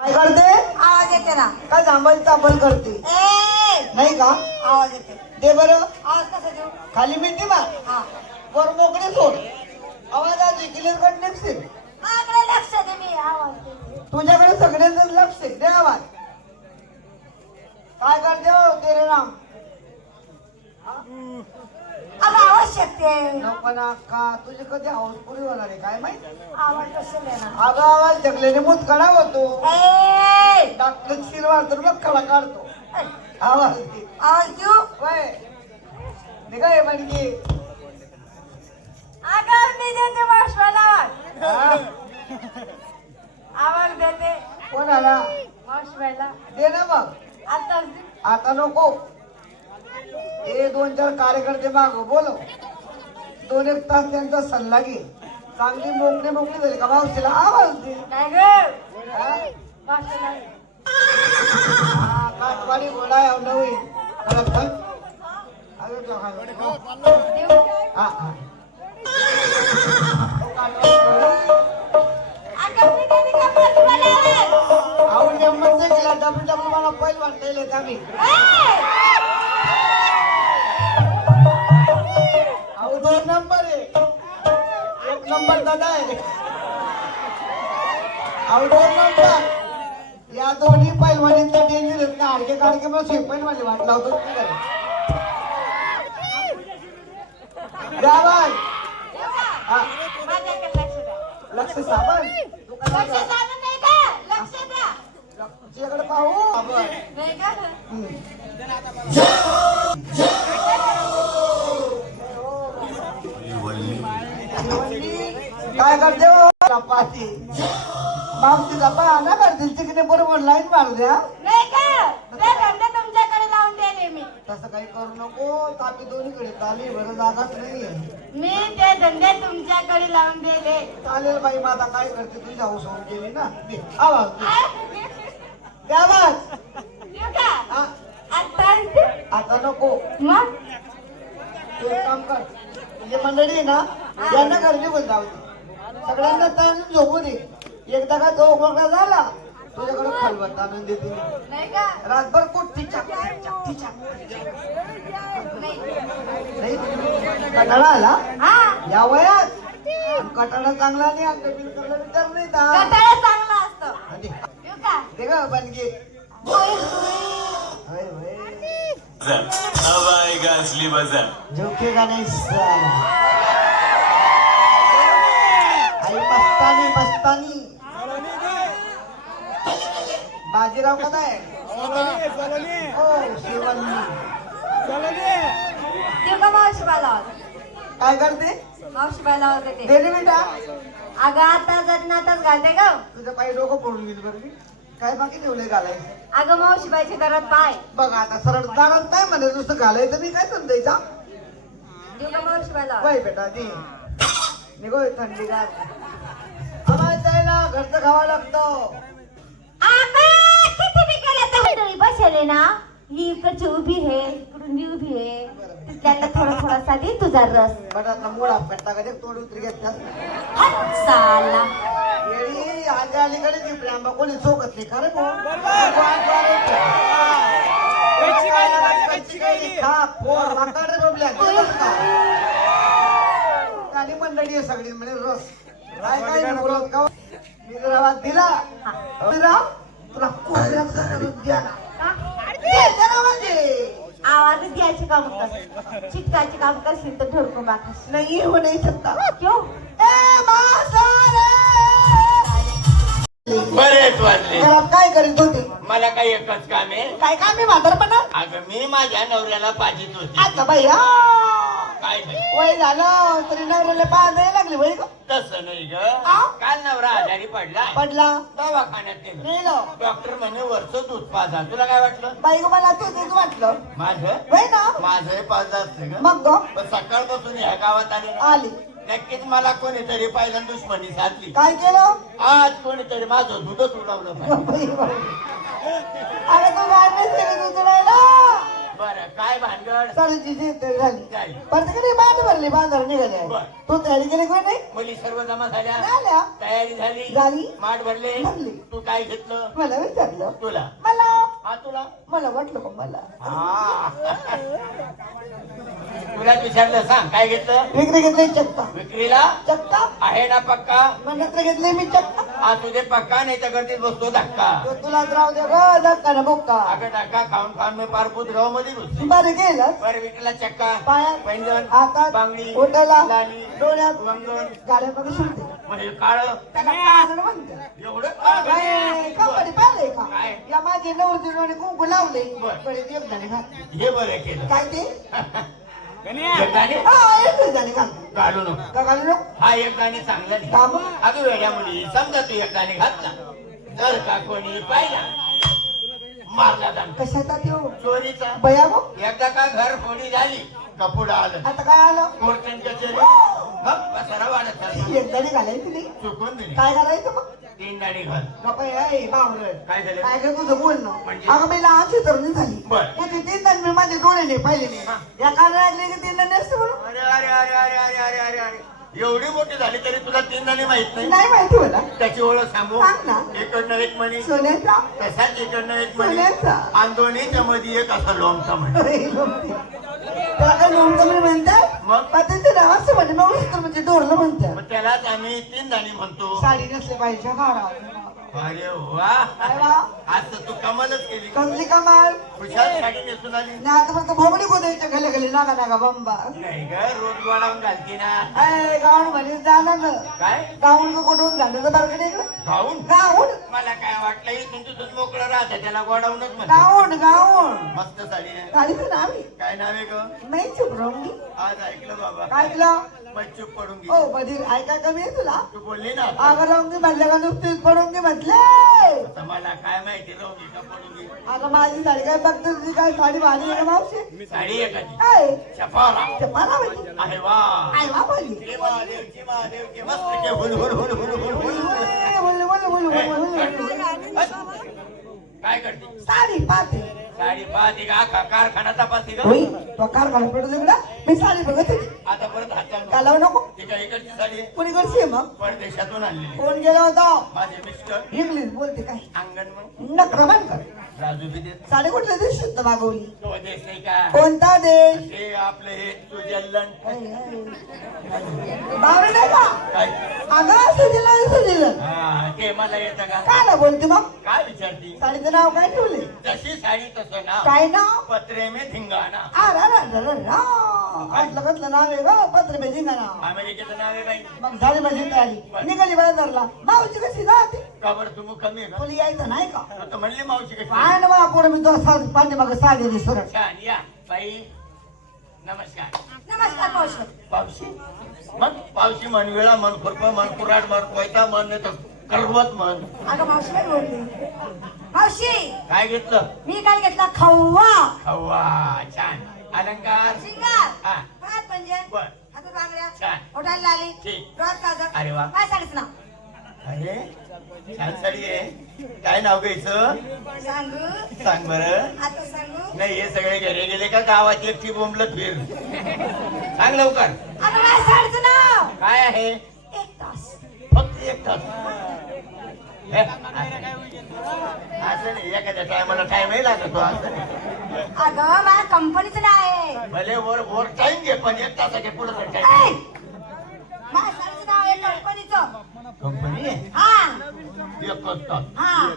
काय करते? आवाज येते ना. काय जांभळ चांबल करते? नाही का? आवाज येते. दे बरं. आवाज कसा देऊ? खाली मिठी मार, हा. वर मोकळे सोड. आवाज आज क्लिअर कट नसेल. आकडे लक्ष दे, मी आवाज देते. तुझ्याकडे सगळ्यांचं लक्ष आहे. दे आवाज. काय करते हो तेरे नाम? अगं आवाज शकते. नको ना का तुझी कधी आवाज पुरी होणार आहे काय माहित? आवाज कसं देणार? अगं आवाज ढकलेने मुतकडा होतो. डॉक्टर शिरवार तर मग खडा काढतो. आवाज दे. आवाज देऊ? वय निघाय म्हणजे अगं मी देते मावशीला आवाज. हा? आवाज देते कोणाला? मावशीला. दे ना मग. आता आता नको. हे 2-4 कार्यकर्ते मागो बोलो. 2-1 तास त्यांचा सल्ला घे. चांगली मोकळी झाली का मावशीला आवाज दे. काय ग? हा? मावशीला. हा, काठवाडी घोडा आहे नवीन. खरं खरं. अरे तो हा. देऊ? हा, हा. अगं मी देते का मावशीला आवाज? आवड नेमकं गेला डबल मला पहिल वाटलेले आम्ही. अहो 2 नंबर आहे. 1 नंबर दादा आहे. अहो 2 नंबर. या दोन्ही पैलवानींचा डेंजर आहेत ना. हाडके काढके मग पैलवानी वाटला होता की काय? द्या बाय. हा, माझ्याकडे लक्ष द्या. लक्ष साबण तू काय लक्ष द्या नाही का? लक्ष द्या. तुझ्याकडे पाहू आपण. नाही का? काय करते हो पाठी मावशीचा पाहना करतील तिकडे बरोबर लाईन मार द्या. नाही का? ते धंदे तुमच्याकडे लावून दिले मी. तसं काही करू नको. तापी दोन्हीकडे चालेल. बरं जागाच नाहीये. मी ते धंदे तुमच्याकडे लावून दिले. चालेल बाई माता काय करते तुझ्या हाऊस होऊन गेली ना. दे, आवाज दे. दे आवाज. देऊ का? हा, आता आता नको. मग तू एक काम कर. म्हणजे मंडळी आहे ना यांना गर्दी पण जाऊ दे. सगळ्यांना ताण झोपू दे. एकदा का तो मोकळा झाला तुझ्याकडे खलबत आणून देते मी. नाही का? रातभर कुठतीच्या नाही कटाळा आला हा. या वयात. कटाळा चांगला नाही. अंग बिल करायला विचार नाही का? कटाळा चांगला असतो. आणि देऊ का? ते ग बनगे होय. होय होय अब आएगा असली मजा. झोकेगा नहीं साला. आई मस्तानी मस्तानी. बाजीराव कदा आहे? हो शिवन्नी. देऊ का मावशी मला? काय करते? मावशी मला देते. दे रे बेटा. अगं आता जर नाताच घालते ग. तुझं पाय डोकं पडून गेली बरं मी. काय बाकी ठेवलंय घालायचं? अगं मावशी बाईची दरात पाय. बघ आता सरळ दारात काय म्हणे नुसतं घालायचं मी काय समजायचा? देऊ का मावशी मला? वय बेटा दे. निघोय थंडीगार. आम्हाला जायला घरचं खावं लागतं. बसले ना ही इकडची उभी आहे इकडून मी उभी आहे. त्यांना थोडासा दे तुझा रस. बटाटा मोडा पेटा कधी तोड उतरी घेतला साला येळी आजा अलीकडे जी प्रेमा कोणी चोकत नाही खरं आणि मंडळी आहे सगळी म्हणजे रस काय काय बोलत का मी जर आवाज दिला राव तुला कोणाचा रस द्या ना. आवाज द्यायचे काम कर चिटकायचे काम करशील तर ठरकून बाकीस नाही हो नाही शकता क्यों? बरेच वाजले. घरात काय करीत होते? मला काही एकच काम आहे. काय काम आहे म्हातारपणा? अगं मी माझ्या नवऱ्याला पाजीत होती. आता बाई काय नाही वय झालं तरी नवऱ्याला पाहा द्यायला लागली वय ग. तसं नाही ग. आ? काल नवरा आजारी पडला. पडला दवाखान्यात गेलो. गेलो डॉक्टर म्हणे वरचं दूध पाजा. तुला काय वाटलं? बाई ग मला तुझंच वाटलं माझं वय ना माझं पाजा असते ग. मग ग पण सकाळपासून ह्या गावात आले ना, आली नक्कीच मला कोणीतरी पहिल्यांदा दुश्मनी साधली. काय केलं? आज कोणीतरी माझं दूधच उडवलं पाहिजे. बाई, बाई. अरे तू काय नाही उचलायला बरं काय भानगड साडीची तयारी झाली झाली. प्रत्येकाने मान भरली बांधावर निघाले बर. तू तयारी केली कोण नाही मुली सर्व जमा झाल्या झाल्या. तयारी झाली झाली. माठ भरले भरली. तू काय घेतलं मला विचारलं तुला मला हा तुला मला वाटलं का मला हा. तुला विचारलं सांग काय घेतलं विक्री घेतली चक्का विक्रीला चक्का आहे ना पक्का म्हणत घेतले मी चक्का हा तुझे पक्का नाही तर गर्दीत बसतो धक्का तो तुला राहू दे ग धक्का ना बोक्का अगं धक्का खाऊन खाऊन मी पार बुधगाव मध्ये घुसली बरं गेलं बरं विकला चक्का पायात पैंजण हातात बांगडी ओठाला लाली डोळ्यात वंगण गाड्या बघू सुटते म्हणजे काळ त्याला काजळ म्हणते एवढं कंपनी पाहिले का काय? या माझे नवरदेवाने कुंकू लावले बर. कडे एकदाने घातले हे बरं केलं काय ते एकदाने हा एकदाने घातले घालू नको का घालू नको? हा एक गाणी चांगला नाही का मग? अगं वेड्या मुली समजा तू एक गाणी घातला जर का कोणी पाहिला मारला जाण कशाचा त्यो चोरीचा बया मग एकदा का घर फोडी झाली कपुडा आलं आता काय आलं कोर्टन कचेरी मग पसारा वाढत चालला. एकदाने घालायचं नाही चुकून दिली काय घालायचं मग तीन गाणी घाल गप्पा ए बावरट. काय झालं? काय गं तुझं बोलणं म्हणजे? अगं मी लहानशी तरुणी झाली बर. तुझी तीन दाणे मी माझे डोळे नाही पाहिले नाही या कानाला लागले की तीन दाणे असते म्हणून अरे अरे अरे अरे अरे अरे अरे अरे एवढी मोठी झाली तरी तुला तीन गाणी माहित नाही नाही माहिती मला त्याची ओळख सांगू सांग ना. इकडनं एक म्हणी सोन्याचा तसाच इकडनं एक म्हणी सोन्याचा. आणि दोन्हीच्या मध्ये एक असा लोमचा म्हणी अरे लोमते. त्याला काय लोमचं मी म्हणतात मग? पत्त्याचं नाव असं म्हणजे मग तर म्हणजे डोरलं म्हणतात मग त्यालाच आम्ही तीन गाणी म्हणतो साडी नसले पाहिजे घारा अरे वा काय वा आज तर तू कमालच केली कसली कमाल खुशाल साडी नेसून आली नाही आता फक्त भोमडी गोदायच्या गले गले नागा नागा बंबा नाही ग रोज गोडावून घालती ना अय गाऊन म्हणे जाणार ना काय गाऊन का कुठून घालण्याचं बारकडे इकडं गाऊन गाऊन मला काय वाटलं इथून तुझं मोकळं राहतं त्याला गोडावूनच म्हणतो गाऊन गाऊन मस्त साडी आहे गाडीचं नाव आहे काय नाव आहे ग नाही चुप रंगी आज ऐकलं बाबा काय तुला मग चूप पडून ओ गेली बधीर ऐका कमी आहे तुला तू बोलली ना अगं रंगी म्हणलं का नुसतीच पडून गे म्हटले आता मला काय माहिती राहून का पडून गेली अगं माझी साडी काय बघते तुझी काय साडी भारी आहे का मावशी साडी एखादी काय शपाला ते मला माहिती अरे वा आई वा माझी जय महादेव की मस्त के हुल हुल हुल हुल हुल हुल बोल बोल बोल बोल काय करते साडी पाहते साडी पाहते का आखा कारखाना तपासते का होई तो कारखाना पेटू तिकडा मी साडी बघत होती आता परत हात काय लावू नको ती काय इकडची साडी आहे? कोणी करते मग परदेशातून आणलेली कोण गेला होता माझे मिस्टर इंग्लिश बोलते काय अंगण मग नक्रमण कर राजू बी देत साडी कुठल्या देशात मागवली तो देश नाही का कोणता देश हे आपलं हे स्वित्झर्लंड बावरे नाही का काय अगं असं दिलं असं दिलं हा ते मला येतं का काय ना बोलते मग काय विचारती साडीचं नाव काय ठेवले जशी साडी तसं ना काय नाव पत्रे में धिंगाणा आटलं कसलं नाव आहे ग पत्र बेजिंग नाव अमेरिकेचं नाव आहे बाई मग झाडी भाजी आली निघाली बाजारला मावशी कशी जाते का बरं तू कमी आहे का तुला यायचं नाही का आता म्हणली मावशी कशी काय ना बा पुढे मी तो पाठीमागे साडी दिसत छान या बाई नमस्कार नमस्कार मावशी पावशी मग पावशी म्हण वेळा म्हण खुरप म्हण कुराड म्हण कोयता म्हण नाही तर कळवत म्हण अगं मावशी काय बोलली मावशी काय घेतलं मी काय घेतला खव्वा हवा छान अलंकार शिंगार हा हात पंजन बर हातात बांगड्या छान ओठाला लाली ठीक. डोळ्यात काजळ अरे वा. काय सांगितलं नाव अरे छान साडी आहे काय नाव घ्यायचं सांगू सांग बरं आता सांगू नाही हे सगळे घरी गेले का गावात एकटी बोंबलत फिर सांग लवकर अगं माझ्या साडीचं नाव काय आहे 1 तास फक्त एक तास हे, असं नाही एखाद्या टायमाला टाइमही लागतो असं नाही. अगं माझ्या कंपनीचं नाव आहे भले वर टाइम घे पण एक तासाच्या पुढे ऐ! टाइम माझ्या साडीचं नाव आहे कंपनीचं कंपनी आहे हा एक तास हा